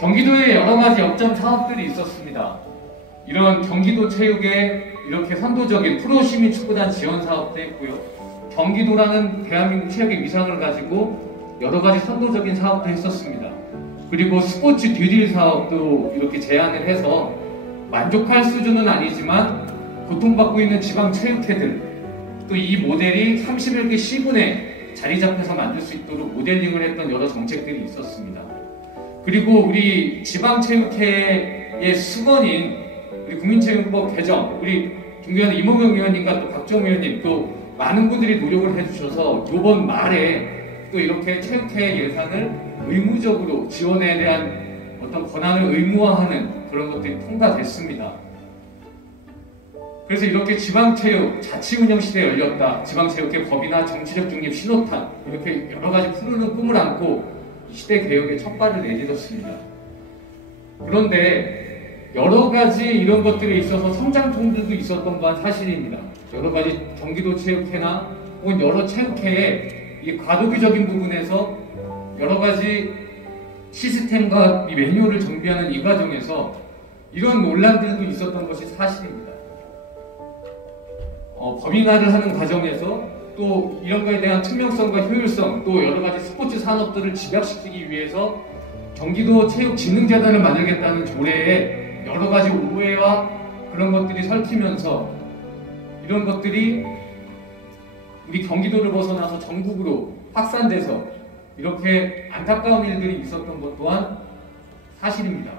경기도에 여러 가지 역점 사업들이 있었습니다. 이런 경기도 체육에 이렇게 선도적인 프로시민 축구단 지원 사업도 했고요. 경기도라는 대한민국 체육의 위상을 가지고 여러 가지 선도적인 사업도 했었습니다. 그리고 스포츠 듀딜 사업도 이렇게 제안을 해서 만족할 수준은 아니지만 고통받고 있는 지방 체육회들, 또 이 모델이 31개 시군에 자리 잡혀서 만들 수 있도록 모델링을 했던 여러 정책들이 있었습니다. 그리고 우리 지방체육회의 수건인 우리 국민체육법 개정, 우리 존경하는 이모경 의원님과 또 박정 의원님 또 많은 분들이 노력을 해주셔서 이번 말에 또 이렇게 체육회 예산을 의무적으로 지원에 대한 어떤 권한을 의무화하는 그런 것들이 통과됐습니다. 그래서 이렇게 지방체육 자치운영 시대에 열렸다. 지방체육회 법이나 정치적 중립 신호탄 이렇게 여러 가지 푸르는 꿈을 안고 시대 개혁의 첫 발을 내딛었습니다. 그런데 여러 가지 이런 것들에 있어서 성장통들도 있었던 건 사실입니다. 여러 가지 경기도 체육회나 혹은 여러 체육회의 이 과도기적인 부분에서 여러 가지 시스템과 이 매뉴얼을 정비하는 이 과정에서 이런 논란들도 있었던 것이 사실입니다. 법인화를 하는 과정에서 또 이런 거에 대한 투명성과 효율성, 또 여러 가지 스포츠 산업들을 집약시키기 위해서 경기도 체육진흥재단을 만들겠다는 조례에 여러 가지 오해와 그런 것들이 설키면서 이런 것들이 우리 경기도를 벗어나서 전국으로 확산돼서 이렇게 안타까운 일들이 있었던 것 또한 사실입니다.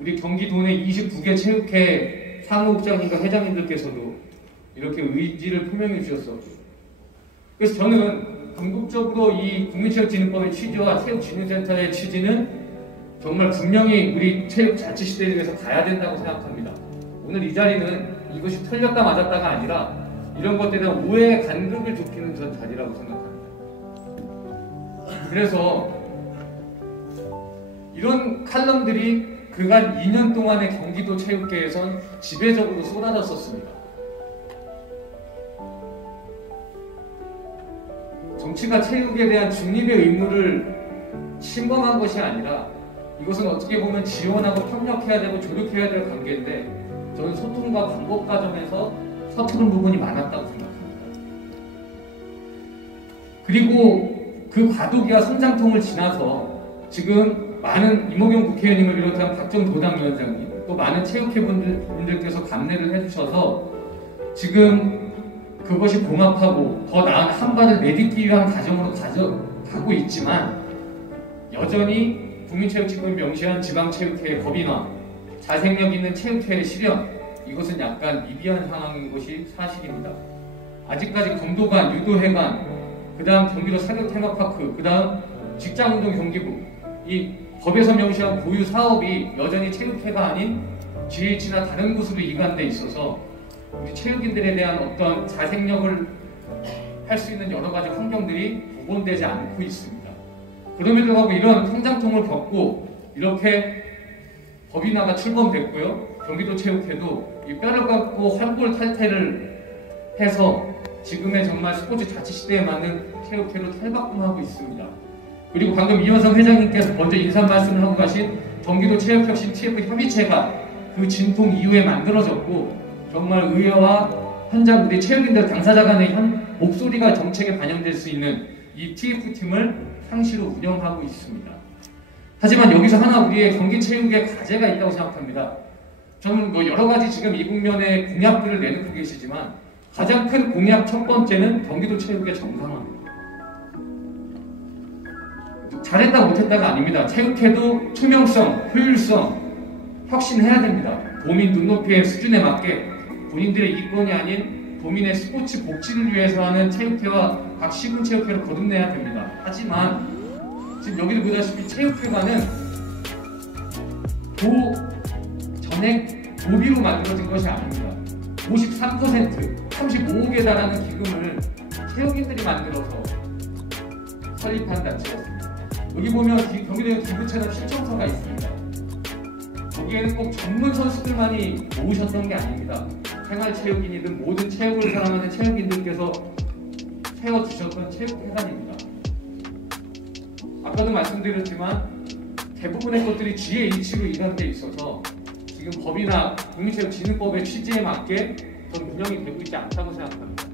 우리 경기도 내 29개 체육회 사무국장님과 회장님들께서도 이렇게 의지를 표명해 주셨었고, 그래서 저는 궁극적으로 이 국민체육진흥법의 취지와 체육진흥센터의 취지는 정말 분명히 우리 체육자치시대에 대해서 가야 된다고 생각합니다. 오늘 이 자리는 이것이 틀렸다 맞았다가 아니라 이런 것들에 대한 오해의 간극을 좁히는 전 자리라고 생각합니다. 그래서 이런 칼럼들이 그간 2년 동안의 경기도 체육계에선 지배적으로 쏟아졌었습니다. 정치가 체육에 대한 중립의 의무를 침범한 것이 아니라 이것은 어떻게 보면 지원하고 협력해야 되고 조력해야 될 관계인데 저는 소통과 방법 과정에서 서투른 부분이 많았다고 생각합니다. 그리고 그 과도기와 선장통을 지나서 지금 많은 이모경 국회의원님을 비롯한 박정 도당위원장님 또 많은 체육회 분들께서 감내를 해주셔서 지금 그것이 봉합하고 더 나은 한 발을 내딛기 위한 과정으로 가고 있지만 여전히 국민체육진흥을 명시한 지방체육회의 법인화, 자생력 있는 체육회의 실현, 이것은 약간 미비한 상황인 것이 사실입니다. 아직까지 검도관, 유도회관, 그 다음 경기도 사격테마파크, 그 다음 직장운동경기부, 이 법에서 명시한 고유 사업이 여전히 체육회가 아닌 GH나 다른 곳으로 이관돼 있어서 우리 체육인들에 대한 어떤 자생력을 할 수 있는 여러 가지 환경들이 복원되지 않고 있습니다. 그럼에도 불구하고 이런 성장통을 겪고 이렇게 법인화가 출범됐고요. 경기도 체육회도 이 뼈를 깎고 활골탈퇴를 해서 지금의 정말 스포츠 자치시대에 맞는 체육회로 탈바꿈하고 있습니다. 그리고 방금 이현성 회장님께서 먼저 인사 말씀을 하고 가신 경기도 체육혁신 TF 협의체가 그 진통 이후에 만들어졌고 정말 의회와 현장 우리 체육인들 당사자 간의 목소리가 정책에 반영될 수 있는 이 TF팀을 상시로 운영하고 있습니다. 하지만 여기서 하나 우리의 경기 체육에 과제가 있다고 생각합니다. 저는 뭐 여러 가지 지금 이 국면에 공약들을 내놓고 계시지만 가장 큰 공약 첫 번째는 경기도 체육의 정상화입니다. 잘했다 못했다가 아닙니다. 체육회도 투명성, 효율성, 혁신해야 됩니다. 도민 눈높이의 수준에 맞게 본인들의 이권이 아닌 도민의 스포츠 복지를 위해서 하는 체육회와 각 시군 체육회를 거듭내야 됩니다. 하지만 지금 여기도 보다시피 체육회관은 전액 도비로 만들어진 것이 아닙니다. 53%, 35억에 달하는 기금을 체육인들이 만들어서 설립한 단체였습니다. 여기 보면 경기도에 기부채널 신청서가 있습니다. 거기에는 꼭 전문 선수들만이 모으셨던 게 아닙니다. 생활체육인이든 모든 체육을 사랑하는 체육인들께서 세워주셨던 체육회관입니다. 아까도 말씀드렸지만 대부분의 것들이 GAH로 일하는 데 있어서 지금 법이나 국민체육진흥법의 취지에 맞게 전 운영이 되고 있지 않다고 생각합니다.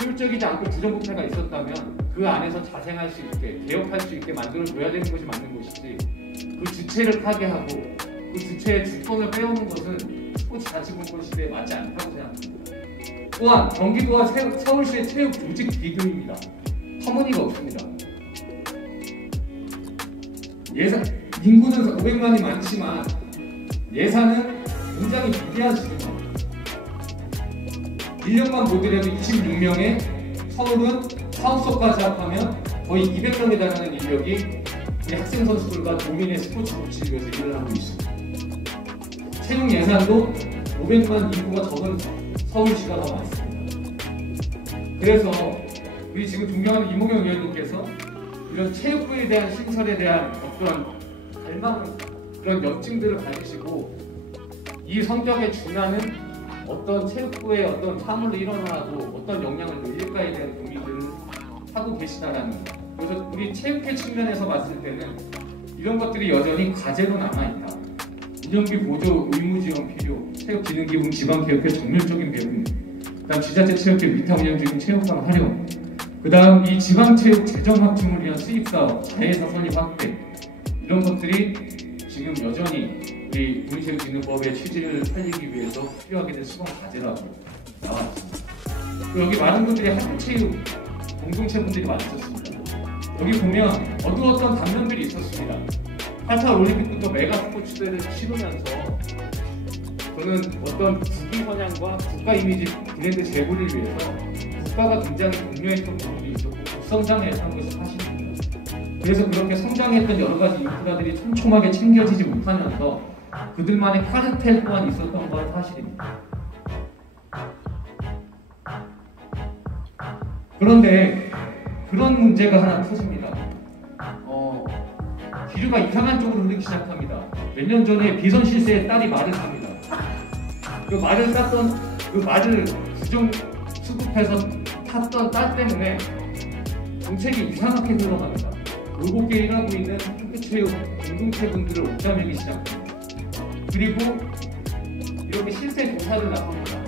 효율적이지 않고 부정부패가 있었다면 그 안에서 자생할 수 있게, 개혁할 수 있게 만들어줘야 되는 것이 맞는 것이지, 그 주체를 파괴하고 그 주체의 주권을 빼오는 것은 스포츠자치분권 시대에 맞지 않다고 생각합니다. 또한 경기도와 서울시의 체육 조직 비교입니다. 터무니가 없습니다. 인구는 500만이 많지만 예산은 굉장히 비대한 수준입니다. 1년만 보더라도 26명에 서울은 사업소까지 합하면 거의 200명에 달하는 인력이 우리 학생 선수들과 도민의 스포츠 복지를 위해서 일을 하고 있습니다. 체육 예산도 500만 인구가 적은 서울시가 더 많습니다. 그래서 우리 지금 존경하는 이모경 의원님께서 이런 체육부에 대한 신설에 대한 어떤 갈망, 그런 열정들을 가지시고 이 성격에 준하는 어떤 체육부의 어떤 사물로 일어나도 어떤 영향을 밀릴까에 대한 고민들을 하고 계시다라는 것. 그래서 우리 체육회 측면에서 봤을 때는 이런 것들이 여전히 과제로 남아있다. 운영비 보조 의무 지원 필요, 체육진흥기금 지방체육회 정밀적인 배분, 그 다음 지자체 체육회 위탁 운영 중인 체육관 활용, 그 다음 이 지방체육 재정 확충을 위한 수입사업, 자회사 설립 확대, 이런 것들이 지금 여전히 우리 국민체육진흥법의 취지를 살리기 위해서 필요하게 된 수강 과제라고 나왔습니다. 여기 많은 분들이 학교체육 공동체분들이 많으셨습니다. 여기 보면 어두웠던 단면들이 있었습니다. 88 올림픽부터 메가 스포츠대를 치르면서 저는 어떤 국위 선양과 국가 이미지 브랜드 제고를 위해서 국가가 굉장히 독려했던 부분이 있었고 급성장했던 것이 사실입니다. 그래서 그렇게 성장했던 여러 가지 인프라들이 촘촘하게 챙겨지지 못하면서 그들만의 카르텔 또한 있었던 건 사실입니다. 그런데 그런 문제가 하나 터집니다. 기류가 이상한 쪽으로 흐르기 시작합니다. 몇 년 전에 비선 실세의 딸이 말을 삽니다. 그 말을 쌌던 그 말을 부정 수급해서 탔던 딸 때문에 정책이 이상하게 흘러갑니다. 의복계 일하고 있는 학교체육 공동체분들을 옥죄기 시작합니다. 그리고 이렇게 실세 조사를 나섭니다.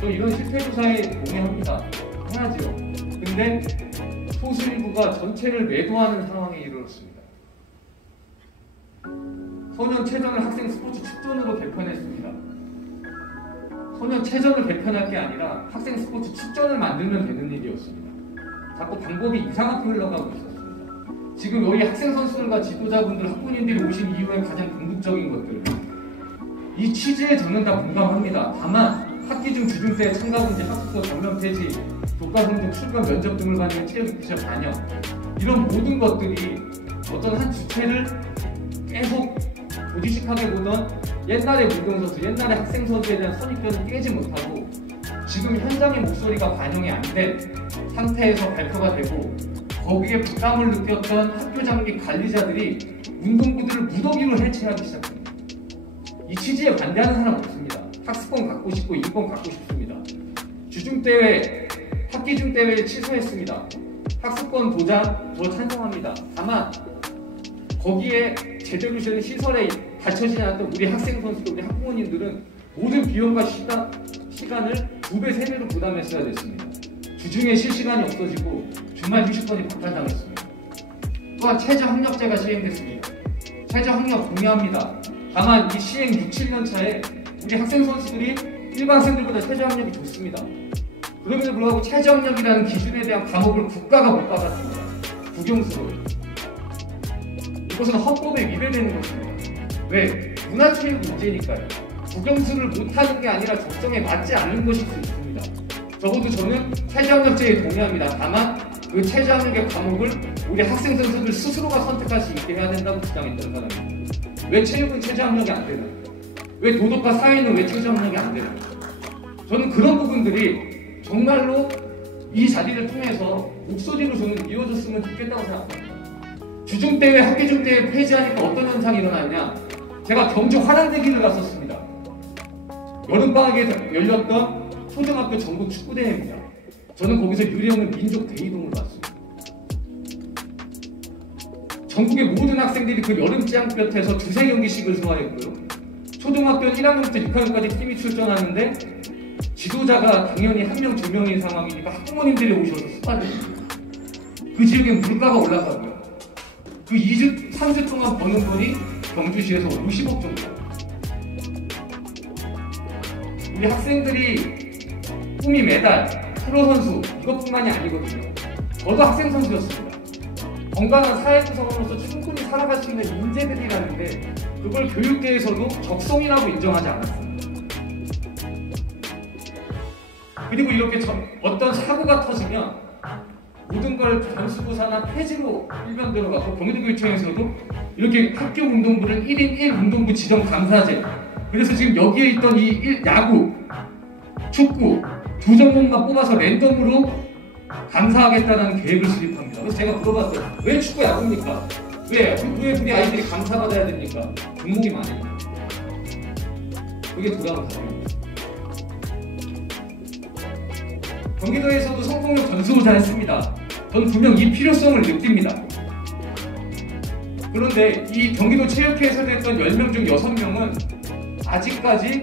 또 이런 실세 조사에 동의합니다. 해야죠. 근데 소수 일부가 전체를 매도하는 상황에 이르렀습니다. 소년체전을 학생 스포츠 축전으로 개편했습니다. 소년체전을 개편할 게 아니라 학생 스포츠 축전을 만들면 되는 일이었습니다. 자꾸 방법이 이상하게 흘러가고 있었습니다. 지금 여기 학생 선수들과 지도자분들, 학부모님들이 오신 이후에 가장 궁극적인 것들, 이 취지에 저는 다 공감합니다. 다만 학기 중 주중 때 참가 금지, 학습소 전면 폐지, 교과서 등 출과 면접 등을 받는 체육 시험 반영, 이런 모든 것들이 어떤 한 주체를 계속 고지식하게 보던 옛날의 운동선수, 옛날의 학생선수에 대한 선입견을 깨지 못하고 지금 현장의 목소리가 반영이 안 된 상태에서 발표가 되고 거기에 부담을 느꼈던 학교장 및 관리자들이 운동부들을 무더기로 해체하기 시작합니다. 이 취지에 반대하는 사람 없습니다. 학습권 갖고 싶고 인권 갖고 싶습니다. 주중대회, 학기중대회를 취소했습니다. 학습권 도장 저 찬성합니다. 다만 거기에 제대로 된 시설에 갖춰지지 않았던 우리 학생 선수들, 우리 학부모님들은 모든 비용과 시간을 2배, 3배로 부담했어야 됐습니다. 주중에 쉴 시간이 없어지고 주말 휴식권이 박탈당했습니다. 또한 최저학력제가 시행됐습니다. 최저학력 동의합니다. 다만 이 시행 6, 7년 차에 우리 학생 선수들이 일반 학생들보다 최저학력이 좋습니다. 그럼에도 불구하고 최저학력이라는 기준에 대한 감옥을 국가가 못 받았습니다. 국영수로. 이것은 헌법에 위배되는 것입니다. 왜? 문화체육 문제니까요. 국영수를 못하는 게 아니라 적성에 맞지 않는 것일 수 있습니다. 적어도 저는 최저학력제에 동의합니다. 다만 그 최저학력의 과목을 우리 학생 선수들 스스로가 선택할 수 있게 해야 된다고 주장했던 사람입니다. 왜 체육은 최저학력이 안 되나? 왜 도덕과 사회는 왜 최저학력이 안 되나? 저는 그런 부분들이 정말로 이 자리를 통해서 목소리로 저는 이어졌으면 좋겠다고 생각합니다. 주중대회, 학기중대회 폐지하니까 어떤 현상이 일어나냐? 제가 경주 화랑대기를 갔었습니다. 여름방학에 열렸던 초등학교 전국 축구대회입니다. 저는 거기서 유리 없는 민족 대이동을 봤습니다. 전국의 모든 학생들이 그 여름 짱볕에서 두세 경기씩을 소화했고요. 초등학교 1학년부터 6학년까지 팀이 출전하는데 지도자가 당연히 한 명, 두 명인 상황이니까 학부모님들이 오셔서 수반을 해줍니다. 그 지역엔 물가가 올라가고요. 그 2주, 3주 동안 버는 돈이 경주시에서 50억 정도. 우리 학생들이 꿈이 메달, 프로 선수 이것뿐만이 아니거든요. 저도 학생 선수였습니다. 건강한 사회 구성원으로서 충분히 살아갈 수 있는 인재들이라는데 그걸 교육계에서도 적성이라고 인정하지 않았습니다. 그리고 이렇게 어떤 사고가 터지면 모든 걸 변수구사나 폐지로 일변대로 가고 경기도교육청에서도 이렇게 학교 운동부를 1인 1 운동부 지정 감사제, 그래서 지금 여기에 있던 이 야구, 축구 두 종목만 뽑아서 랜덤으로 감사하겠다는 계획을 수립합니다. 그래서 제가 물어봤어요. 왜 축구 야구입니까? 왜 우리 아이들이 감사받아야 됩니까? 종목이 많으니까. 그게 돌아온 답입니다. 경기도에서도 성폭력 전수조사 했습니다. 저는 분명 이 필요성을 느낍니다. 그런데 이 경기도 체육회에서 됐던 10명 중 6명은 아직까지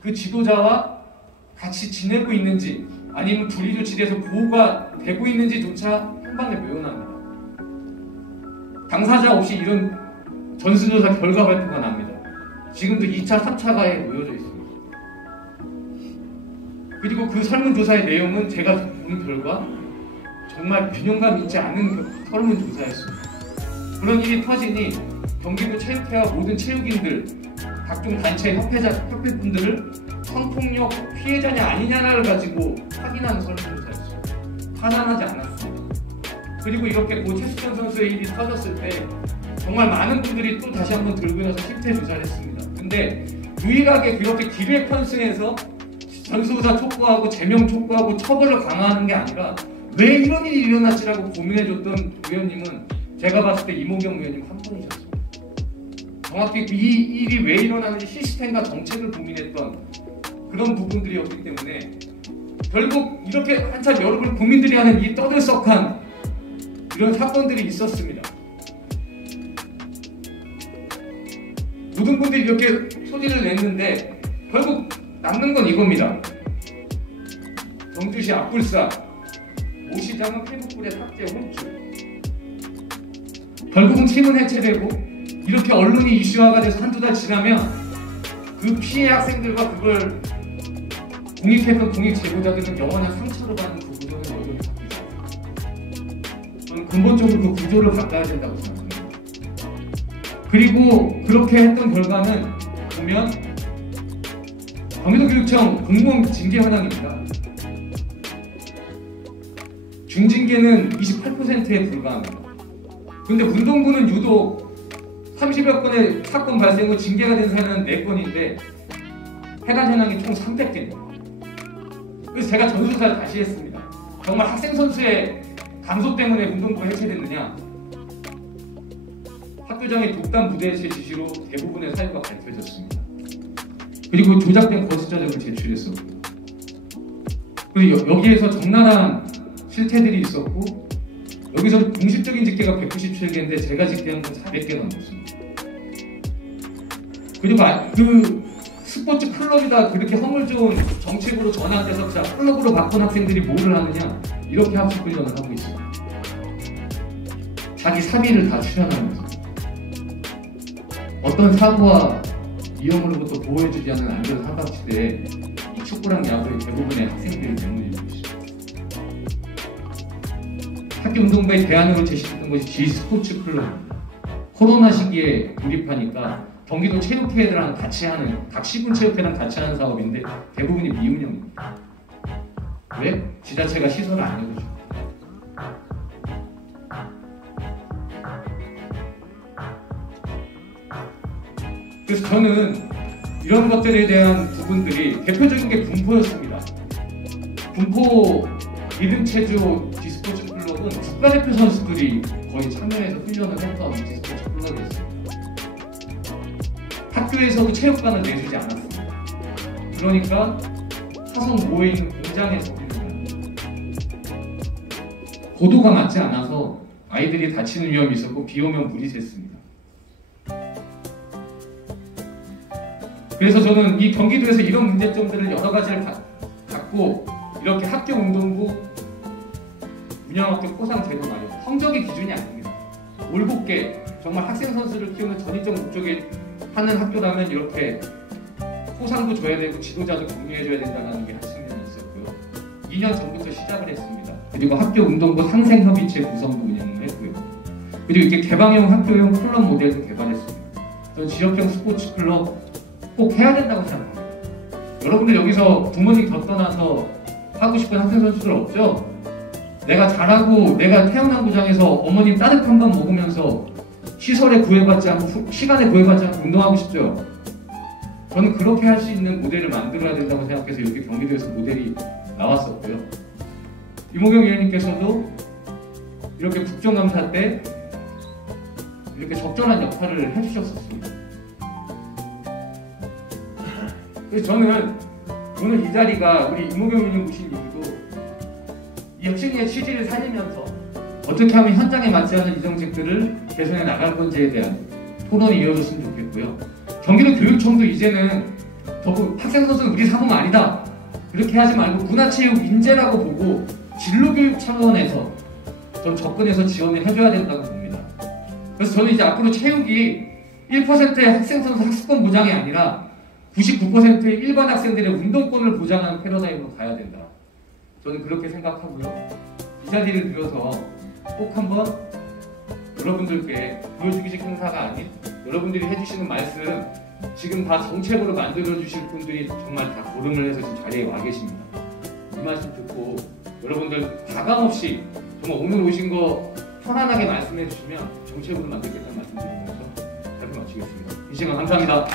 그 지도자와 같이 지내고 있는지 아니면 분리조치돼서 보호가 되고 있는지조차 한방에 묘연합니다. 당사자 없이 이런 전수조사 결과 발표가 납니다. 지금도 2차, 3차가에 놓여져 있습니다. 그리고 그 설문조사의 내용은 제가 본 결과 정말 균형감 있지 않은 설문조사였습니다. 그런 일이 터지니 경기도 체육회와 모든 체육인들, 각종 단체 협회분들을 성폭력 피해자냐 아니냐를 가지고 확인하는 설문조사였습니다. 파산하지 않았습니다. 그리고 이렇게 최수정 선수의 일이 터졌을 때 정말 많은 분들이 또 다시 한번 들고 나서 실태조사를 했습니다. 근데 유일하게 그렇게 기획 편승해서 전수조사 촉구하고 제명 촉구하고 처벌을 강화하는 게 아니라 왜 이런 일이 일어났지라고 고민해줬던 의원님은 제가 봤을 때 이모경 의원님 한 분이셨습니다. 정확히 이 일이 왜 일어나는지 시스템과 정책을 고민했던 그런 부분들이었기 때문에 결국 이렇게 한참 여러분 국민들이 하는 이 떠들썩한 이런 사건들이 있었습니다. 모든 분들이 이렇게 소리를 냈는데 결국 남는 건 이겁니다. 경주시 앞불사 오 시장은 페북불에 삭제 혼주. 결국은 팀은 해체되고 이렇게 언론이 이슈화가 돼서 한두 달 지나면 그 피해 학생들과 그걸 공익했던 공익 제보자들은 영원한 상처를 받는 그 구조는 여전히 바뀌지 않습니다. 저는 근본적으로 그 구조를 바꿔야 된다고 생각합니다. 그리고 그렇게 했던 결과는 보면 경기도교육청 공무원 징계 현황입니다. 중징계는 28%에 불과합니다. 그런데 운동부는 유독 30여 건의 사건 발생 후 징계가 된 사례는 4건인데 해당 현황이 총 300개입니다. 그래서 제가 전수조사를 다시 했습니다. 정말 학생 선수의 감소 때문에 운동부가 해체됐느냐? 학교장의 독단 부대 해체 지시로 대부분의 사유가 밝혀졌습니다. 그리고 조작된 거짓 자료를 제출했었고, 그리고 여기에서 적나라한 실태들이 있었고, 여기서 공식적인 집계가 197개인데 제가 집계한 건 400개가 넘습니다. 그리고 그 스포츠 클럽이다 그렇게 허물 좋은 정책으로 전환돼서 자 클럽으로 바꾼 학생들이 뭐를 하느냐, 이렇게 학습 훈련을 하고 있습니다. 자기 사비를 다 출연하면서 어떤 사고와 위험으로부터 보호해주지 않는 안전 사각지대에 이 축구랑 야구의 대부분의 학생들이 내몰리고 있습니다. 학교 운동부의 대안으로 제시했던 것이 G스포츠 클럽입니다. 코로나 시기에 돌입하니까 경기도 체육회랑 같이 하는, 각 시군 체육회랑 같이 하는 사업인데 대부분이 미운영입니다. 왜? 지자체가 시설을 안 해주죠. 그래서 저는 이런 것들에 대한 부분들이 대표적인 게 군포였습니다. 군포 리듬체조 G스포츠 클럽은 국가대표 선수들이 거의 참여해서 훈련을 했던 G스포츠 클럽이었습니다. 학교에서도 체육관을 내주지 않았습니다. 그러니까 사성 모에 있는 공장에서 훈련을 합니다. 고도가 맞지 않아서 아이들이 다치는 위험이 있었고 비 오면 물이 샜습니다. 그래서 저는 이 경기도에서 이런 문제점들을 여러 가지를 갖고 이렇게 학교 운동부, 운영학교 포상 제도 마련, 성적이 기준이 아닙니다. 올곧게 정말 학생 선수를 키우는 전인적 목적에 하는 학교라면 이렇게 포상도 줘야 되고 지도자도 격려해줘야 된다는 게 한 측면이 있었고요. 2년 전부터 시작을 했습니다. 그리고 학교 운동부 상생협의체 구성도 운영을 했고요. 그리고 이렇게 개방형 학교용 클럽 모델도 개발했습니다. 저는 지역형 스포츠 클럽 꼭 해야 된다고 생각합니다. 여러분들 여기서 부모님 더 떠나서 하고 싶은 학생 선수들 없죠? 내가 잘하고 내가 태어난 고장에서 어머님 따뜻한 밥 먹으면서 시설에 구애받지 않고 시간에 구애받지 않고 운동하고 싶죠? 저는 그렇게 할 수 있는 모델을 만들어야 된다고 생각해서 이렇게 경기도에서 모델이 나왔었고요. 이모경 의원님께서도 이렇게 국정감사 때 이렇게 적절한 역할을 해주셨었습니다. 그래서 저는 오늘 이 자리가 우리 이모경 의원님 모신 이유도 이 혁신위의 취지를 살리면서 어떻게 하면 현장에 맞지 않는 이 정책들을 개선해 나갈 건지에 대한 토론이 이어졌으면 좋겠고요. 경기도 교육청도 이제는 학생 선수는 우리 사범 아니다. 그렇게 하지 말고 문화체육 인재라고 보고 진로교육 차원에서 좀 접근해서 지원을 해줘야 된다고 봅니다. 그래서 저는 이제 앞으로 체육이 1%의 학생 선수 학습권 보장이 아니라 99%의 일반 학생들의 운동권을 보장하는 패러다임으로 가야 된다. 저는 그렇게 생각하고요. 이 자리를 빌어서 꼭 한번 여러분들께 보여주기식 행사가 아닌 여러분들이 해주시는 말씀 지금 다 정책으로 만들어주실 분들이 정말 다 고름을 해서 지금 자리에 와 계십니다. 이 말씀 듣고 여러분들 가감없이 정말 오늘 오신 거 편안하게 말씀해 주시면 정책으로 만들겠다는 말씀 드리면서 발표 마치겠습니다. 이 시간 감사합니다.